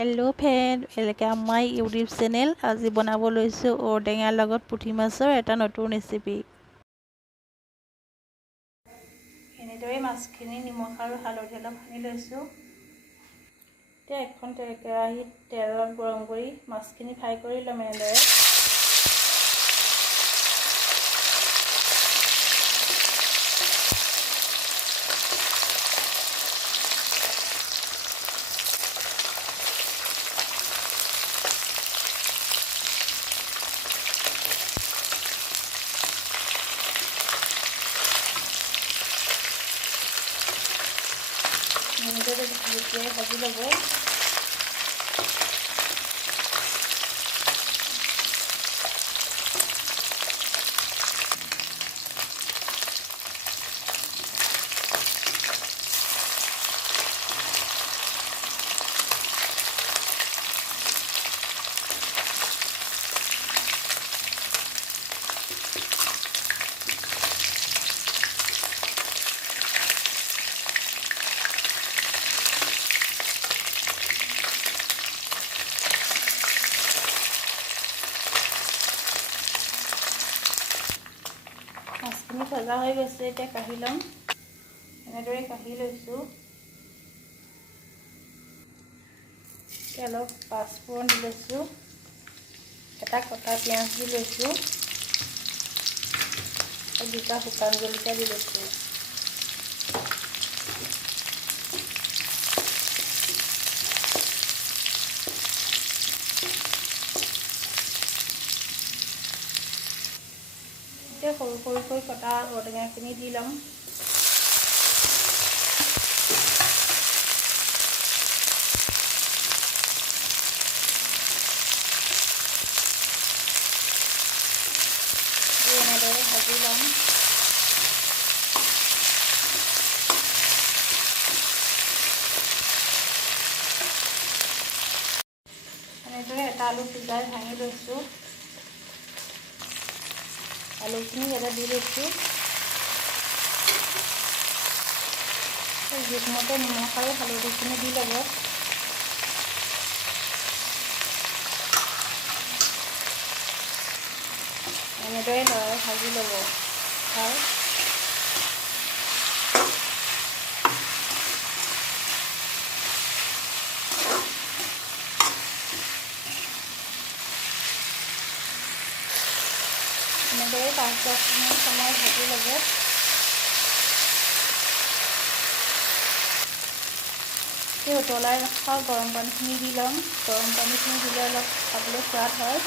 Hello friend, welcome my YouTube channel. आज बनाब lasso औटेঙार लगत पुठी माछर एटा नतुन रेसिपि। এনেদৰে মাছখিনি নিমখ আৰু হালধি অলপ সানি লৈছোঁ। এতিয়া এখন কেৰাহীত তেল অলপ গৰম কৰি মাছখিনি ফ্ৰাই কৰি ল'ম। এনেদৰে জুপিয়াই ভাজি ল'ব। মাছখিনি ভজা হৈ গৈছে, এতিয়া কাঢ়ি ল'ম। এনেদৰে কাঢ়ি লৈছোঁ। এতিয়া অলপ পাঁচফোৰণ দি লৈছোঁ, এটা কটা পিঁয়াজ দি লৈছোঁ আৰু দুটা শুকান জলকীয়া দি লৈছোঁ। এতিয়া সৰু সৰুকৈ কটা ঔটেঙাখিনি দি ল'ম। এনেদৰে ভাজি ল'ম। এনেদৰে এটা আলু সিজাই ভাঙি লৈছোঁ। আলুখিনি ইয়াতে দি লৈছোঁ। জোখমতে নিমখ আৰু হালধিখিনি দি ল'ব। এনেদৰে লৰাই ভাজি ল'ব। এনেদৰে 5-10 মিনিট সময় ভাজি ল'ব। উতলাই ৰখা গৰম পানীখিনি দি ল'ম। গৰম পানীখিনি দিলে অলপ খাবলৈ সোৱাদ হয়।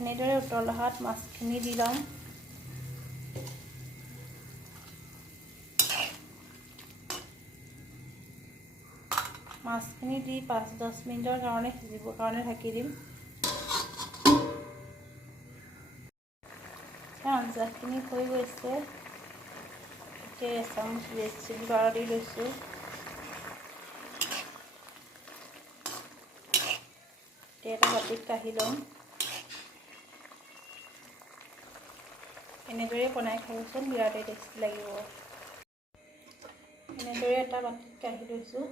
এনেদৰে উতলাত মাছখিনি দি ল'ম। মাছখিনি দি 5-10 মিনিটৰ কাৰণে সিজিবৰ কাৰণে ঢাকি দিম। আঞ্জাখিনি হৈ গৈছে। এতিয়া এচামুচ ৰেড বাৰ দি লৈছোঁ। এতিয়া এটা বাটিত কাঢ়ি ল'ম। এনেদৰে বনাই খাবচোন, বিৰাটেই টেষ্টি লাগিব। এনেদৰে এটা বাটিত কাঢ়ি লৈছোঁ।